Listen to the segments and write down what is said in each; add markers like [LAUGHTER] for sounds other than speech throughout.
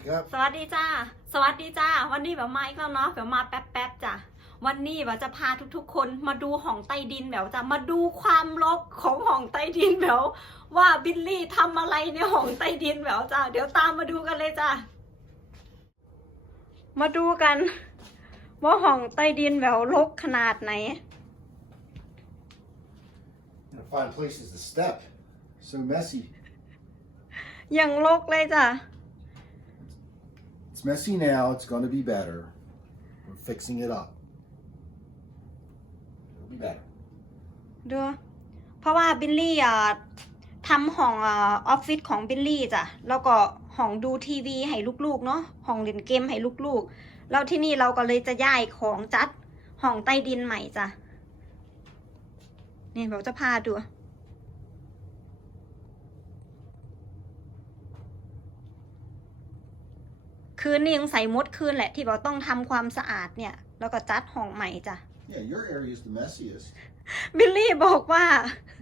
pick up. สวัสดีจ้า สวัสดีจ้า วันนี้แบบมาอีกแล้วเนาะแบบมาแป๊บๆจ้ะ วันนี้แบบจะพาทุกๆ คนมาดูห้องใต้ดินแบบจะมาดูความลกของห้องใต้ดินแบบว่าบิลลี่ทำอะไรในห้องใต้ดินแบบจ้าเดี๋ยวตามมาดูกันเลยจ้ามาดูกัน ว่าห้องใต้ดินแบบลกขนาดไหน Gotta find places to step. So messy. ยังลกเลยจ้ะ It's messy now. It's gonna be better. We're fixing it up. It'll be better. ดูเพราะว่าบิลลี่อะทำห้องอ่าออฟฟิศของบิลลี่จ้ะแล้วก็ห้องดูทีวีให้ลูกๆเนาะห้องเล่นเกมให้ลูกๆแล้วที่นี่เราก็เลยจะย้ายของจัดห้องใต้ดินใหม่จ้ะนี่เราจะพาดู คืนนี้ยังใส่มดคืนแหละที่เราต้องทำความสะอาดเนี่ย แล้วก็จัดห้องใหม่จ้ะ Yeah, your area is the messiest. บิลลี่บอกว่า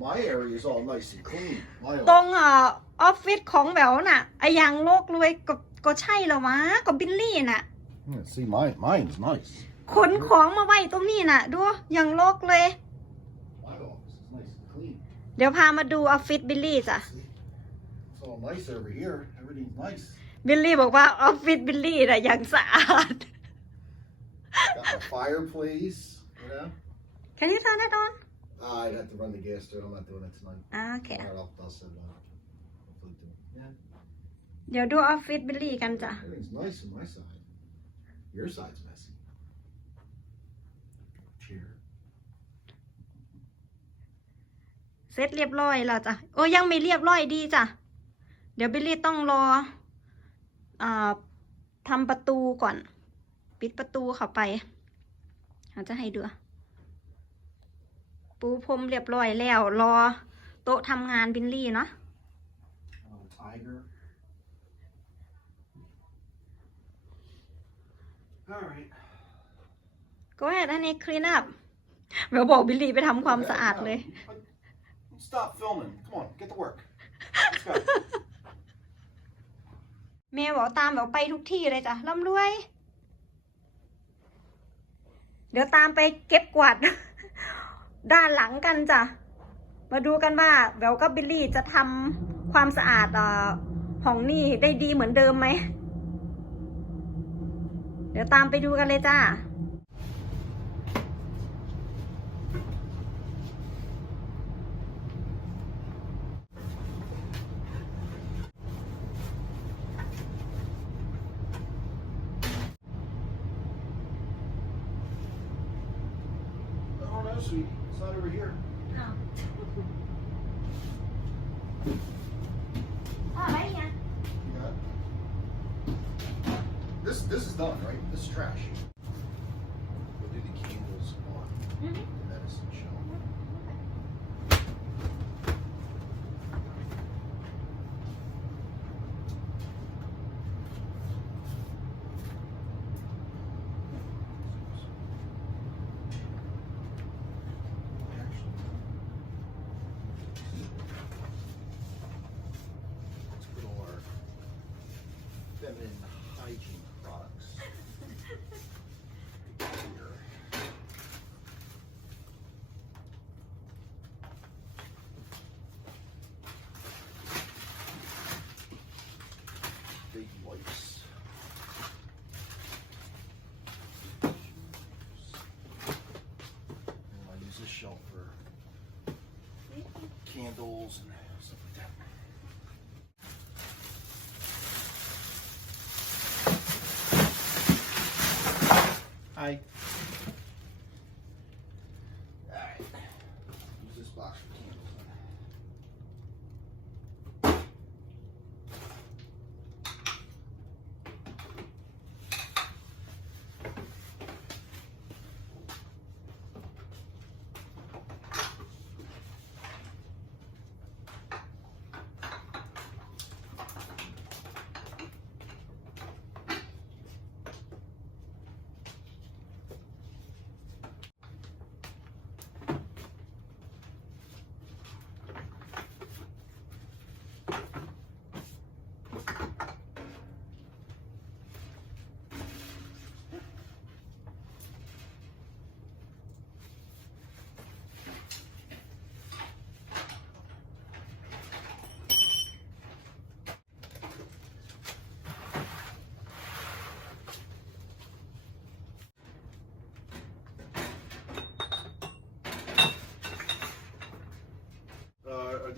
My area is all nice and clean. My ตรง office. อ่าออฟฟิศของแหววน่ะไอยังโลกรวยก็ก็ใช่แล้ววะก็บิลลี่น่ะ Yeah, see, mine, mine's nice. ขนของมาไว้ตรงนี้น่ะ ดูยังโลกเลย My office is nice and clean. เดี๋ยวพามาดูออฟฟิศบิลลี่จ้ะ See? It's all nice over here. Everything's nice. บิลลี่บอกว่าออฟฟิศบิลลี่น่ะยังสะอาด Got my fireplace. You know. Can you turn it on Uh, I'd have to run the gas through. I'm not doing it tonight. อ่าโอเค Alright, I'll, I'll set it up. Hopefully do it. Yeah. เดี๋ยวดูออฟฟิศบิลลี่กันจ้ะ Everything's nice on my side. Your side's messy. Chair. เสร็จเรียบร้อยแล้วจ้ะ โอ้ยังไม่เรียบร้อยดีจ้ะ เดี๋ยวบิลลี่ต้องรออ่า ทำประตูก่อน ปิดประตูเข้าไปเราจะให้ดูปูพรมเรียบร้อยแล้ว รอโต๊ะทำงานบิลลี่เนาะ Oh, tiger. Alright. ก็ให้ท่านนี้คลีนอัพเดี๋ยวบอกบิลลี่ไปทำความสะอาดเลย Stop filming. Come on, get to work. Let's go. แม่บอกตามแบบไปทุกที่เลยจ้ะร่ำรวย เดี๋ยวตามไปเก็บกวาด ด้านหลังกันจ้ะ มาดูกันว่าแววกับบิลลี่จะทำความสะอาดอ่อห้องนี่ได้ดีเหมือนเดิมไหม เดี๋ยวตามไปดูกันเลยจ้า Oh no, sweetie. It's not over here. อะไรเนี่ย You got it? This this is done, right? This is trash. We'll do the candles on the medicine hygiene products here. Big wipes. And I use this shelf for candles and Bye.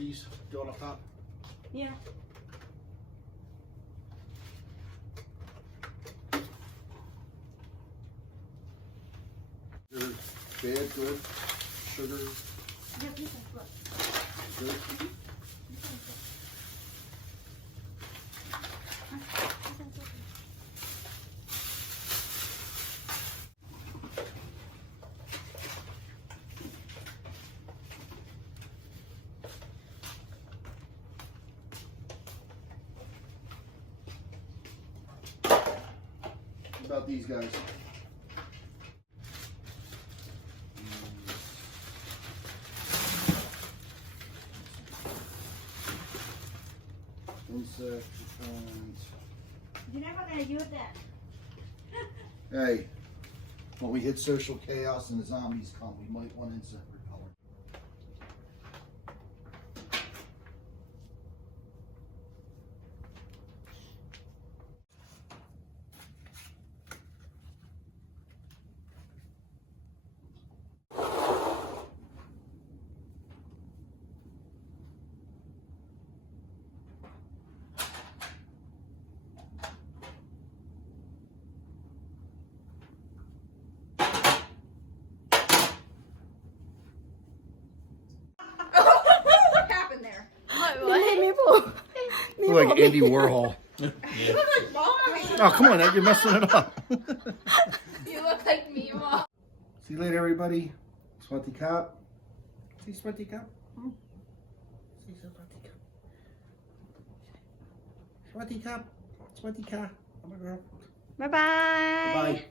These going up top? Yeah. Sugar, bad, good. Sugar, Yeah, good. Mm-hmm. good. What about these guys? Insect repellent. You're never gonna use that. [LAUGHS] Hey, when we hit social chaos and the zombies come, we might want insect Look like Andy Warhol. You look like mommy. Oh, come on, you're messing it up. You look like me, mom. See you later, everybody. Sweaty cop. See sweaty cop. Hmm? See sweaty cop. Sweaty cop. Sweaty cop. Oh my girl. Bye bye. Bye.